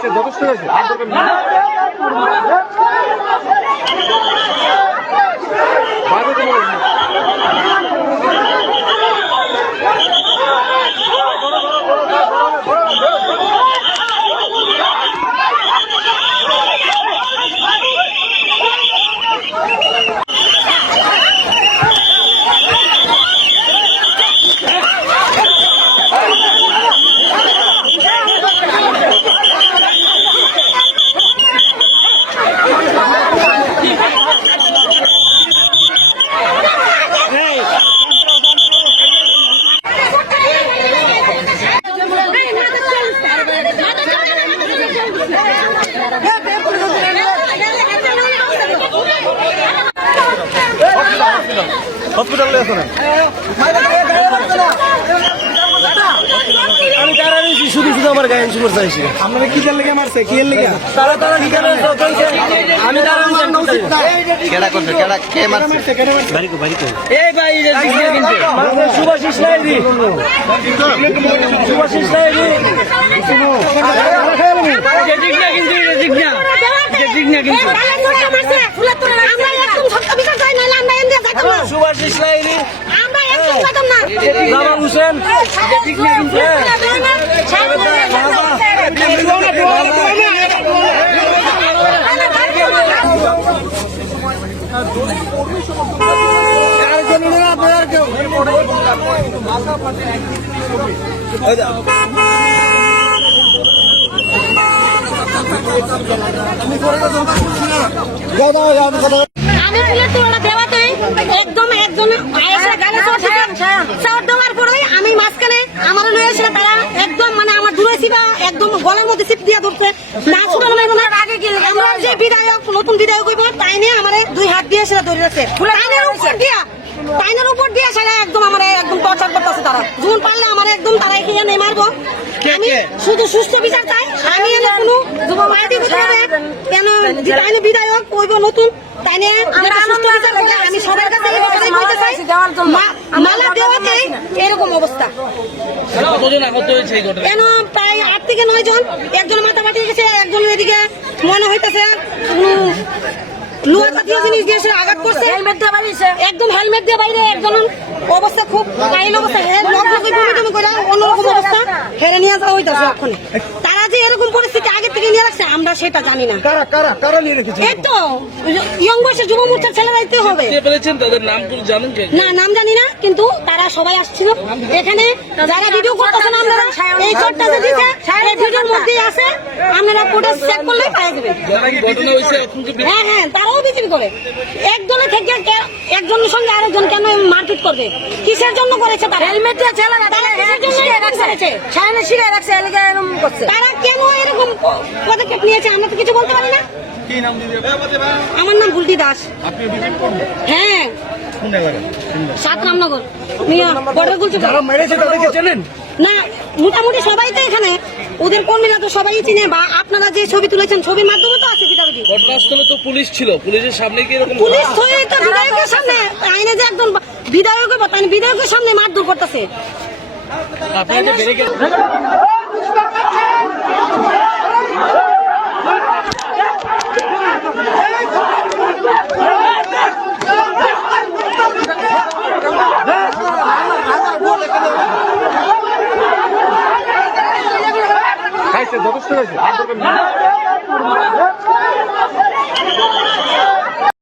খাইছে যথেষ্ট হয়েছে। আর দরকার নেই। বাইরে তো বলো না। হসপিটালে আছে না আমি তারা শুধু শুধু আমার গায়ে শুভর চাইছি আপনারা কি লেগে মারছে কি লেগে তারা তারা কি জানে আমি তারা মারনা উচিত না। কেডা করছে কেডা কে মারছে মারছে কেন মারছে এই ভাই এই যে কিন্তু সুভাষিস লাইরি সুভাষিস লাইরি যে জিজ্ঞা কিন্তু যে জিজ্ঞা যে জিজ্ঞা কিন্তু সুভাষিস লাইরি জামাল হোসেন যে জিজ্ঞা কিন্তু আমি ফুলের তোড়া দেওয়াতে একদম একজন এসে গালে চোট দিছে। চোট দেওয়ার পরেই আমি মাঝখানে আমার লয়ে এসে তারা একদম মানে আমার দূরে ছিপা একদম গলার মধ্যে চিপ দিয়ে ধরছে। না ছুটানো মনে না। আগে গেলে আমরা যে বিধায়ক নতুন বিধায়ক হইব তাই নিয়ে আমার দুই হাত দিয়ে সেটা ধরে রাখছে। তাইনের উপর দিয়া তাইনের উপর দিয়া সেটা একদম আমার একদম টর্চার করতেছে তারা। জুন পারলে আমার একদম তারা এখানে নেই মারবো? আমি শুধু সুস্থ বিচার চাই। আমি এনে কোনো কেন? তাইনে বিধায়ক হইব নতুন। তাই নিয়ে যেটা সুস্থ বিচার আমি সবার কাছে মালা দেওয়াতে এরকম অবস্থা। কেন প্রায় আট থেকে নয় জন। একজন মাথা ফাটিয়ে গেছে একজন এদিকে মনে হইতেছে লোহা জাতীয় জিনিস দিয়ে সে আঘাত করছে। একদম হেলমেট দিয়ে বাইরে একজন অবস্থা খুব কাহিল অবস্থা। করে অন্যরকম অবস্থা। হেরে নিয়ে যাওয়া হইতেছে এখন তারা যে এরকম পরিস্থিতি আগে থেকে নিয়ে রাখছে আমরা সেটা জানি না। কারা কারা কারা নিয়ে রেখেছে? এই তো ইয়ং বয়সে যুব মোর্চার ছেলেরাই তো হবে। কে পেরেছেন? তাদের নাম করে জানেন কে? না নাম জানি না কিন্তু তারা সবাই আসছিল। এখানে যারা ভিডিও করতেছেন আপনারা এই চটটা যে দিছে এই ভিডিওর মধ্যেই আছে। আপনারা ফুটেজ চেক করলেই পাই যাবেন। যারা কি ঘটনা হয়েছে এখন কি হ্যাঁ হ্যাঁ তারাও বিক্রি করে। একজনে থেকে কে- একজনের সঙ্গে আরেকজন কেন মারপিট করবে? কিসের জন্য করেছে তারা? হেলমেট দিয়ে ছেলে তারা কিসের জন্য এরকম করেছে? সামনে শিরে রাখছে এরকম করছে। তারা কেন এরকম পদক্ষেপ নিয়েছে? আমরা তো কিছু বলতে পারি না। আমার নাম বুলটি দাস। হ্যাঁ। সাত রামনগর। মিয়া বর্ডার গুলচু যারা মেরেছে তাদেরকে চেনেন? না মোটামুটি সবাই তো এখানে। ওদের কর্মীরা তো সবাই চিনে বা আপনারা যে ছবি তুলেছেন ছবির মাধ্যমে তো আছে পিটাপিটি ঘটনাস্থলে তো পুলিশ ছিল। পুলিশের সামনে কি এরকম পুলিশ হয়ে তো বিধায়কের সামনে আইনে যে একজন বিধায়কের সামনে মারধর করতেছে। আপনারা যে যথেষ্ট হয়েছে